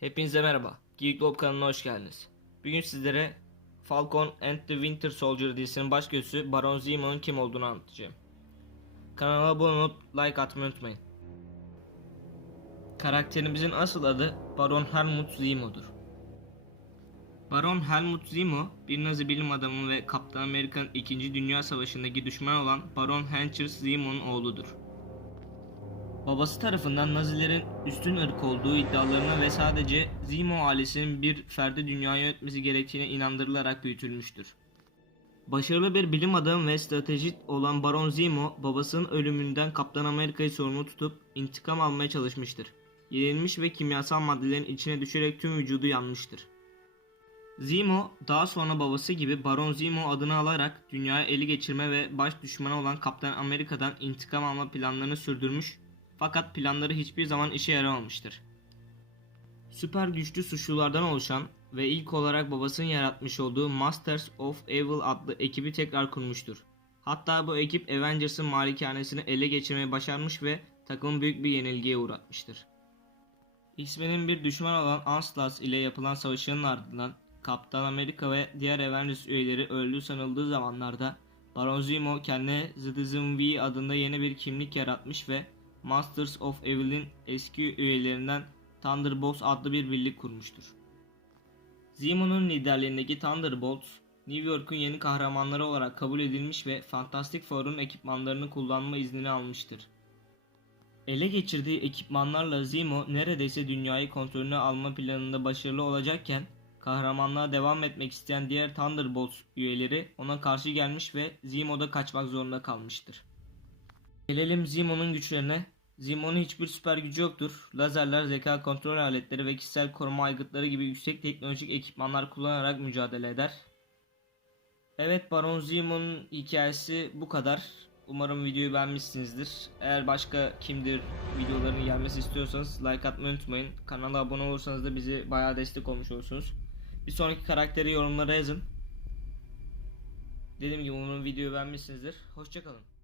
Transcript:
Hepinize merhaba. Geek Globe kanalına hoş geldiniz. Bugün sizlere Falcon and the Winter Soldier dizisinin başgözü Baron Zemo'nun kim olduğunu anlatacağım. Kanala abone olup like atmayı unutmayın. Karakterimizin asıl adı Baron Helmut Zemo'dur. Baron Helmut Zemo, bir Nazi bilim adamı ve Kaptan Amerika'nın 2. Dünya Savaşı'ndaki düşman olan Baron Henschers Zemo'nun oğludur. Babası tarafından Nazilerin üstün ırk olduğu iddialarına ve sadece Zemo ailesinin bir ferdi dünyayı yönetmesi gerektiğine inandırılarak büyütülmüştür. Başarılı bir bilim adamı ve stratejist olan Baron Zemo, babasının ölümünden Kaptan Amerika'yı sorumlu tutup intikam almaya çalışmıştır. Yenilmiş ve kimyasal maddelerin içine düşerek tüm vücudu yanmıştır. Zemo daha sonra babası gibi Baron Zemo adını alarak dünyaya eli geçirme ve baş düşmanı olan Kaptan Amerika'dan intikam alma planlarını sürdürmüş fakat planları hiçbir zaman işe yaramamıştır. Süper güçlü suçlulardan oluşan ve ilk olarak babasının yaratmış olduğu Masters of Evil adlı ekibi tekrar kurmuştur. Hatta bu ekip Avengers'ın malikanesini ele geçirmeyi başarmış ve takımı büyük bir yenilgiye uğratmıştır. X-Men'in bir düşman olan Onslaught ile yapılan savaşın ardından Kaptan Amerika ve diğer Avengers üyeleri öldüğü sanıldığı zamanlarda Baron Zemo kendine Citizen V adında yeni bir kimlik yaratmış ve Masters of Evil'in eski üyelerinden Thunderbolts adlı bir birlik kurmuştur. Zemo'nun liderliğindeki Thunderbolts, New York'un yeni kahramanları olarak kabul edilmiş ve Fantastic Four'un ekipmanlarını kullanma iznini almıştır. Ele geçirdiği ekipmanlarla Zemo neredeyse dünyayı kontrolüne alma planında başarılı olacakken kahramanlığa devam etmek isteyen diğer Thunderbolts üyeleri ona karşı gelmiş ve Zemo da kaçmak zorunda kalmıştır. Gelelim Zemo'nun güçlerine. Zemo'nun hiçbir süper gücü yoktur. Lazerler, zeka kontrol aletleri ve kişisel koruma aygıtları gibi yüksek teknolojik ekipmanlar kullanarak mücadele eder. Evet Baron Zemo'nun hikayesi bu kadar. Umarım videoyu beğenmişsinizdir. Eğer başka kimdir videoların gelmesi istiyorsanız like atmayı unutmayın. Kanala abone olursanız da bizi bayağı destek olmuş olursunuz. Bir sonraki karakteri yorumlara yazın. Dediğim gibi umarım videoyu beğenmişsinizdir. Hoşçakalın.